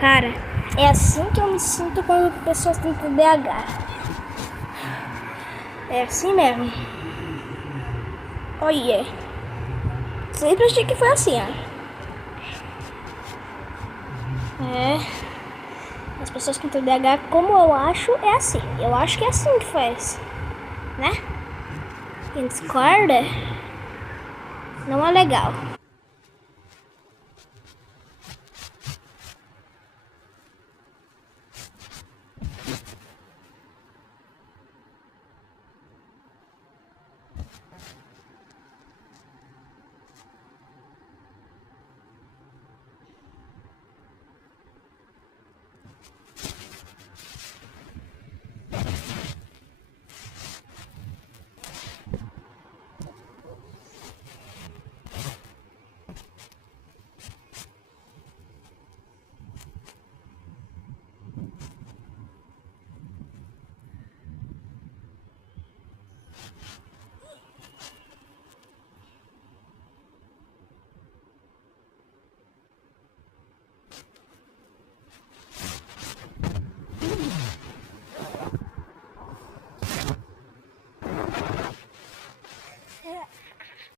Cara, é assim que eu me sinto quando pessoas têm TDAH. É assim mesmo. Olha. Sempre achei que foi assim, ó. As pessoas com TDAH, como eu acho, é assim. Eu acho que é assim que faz. Né? Quem discorda não é legal.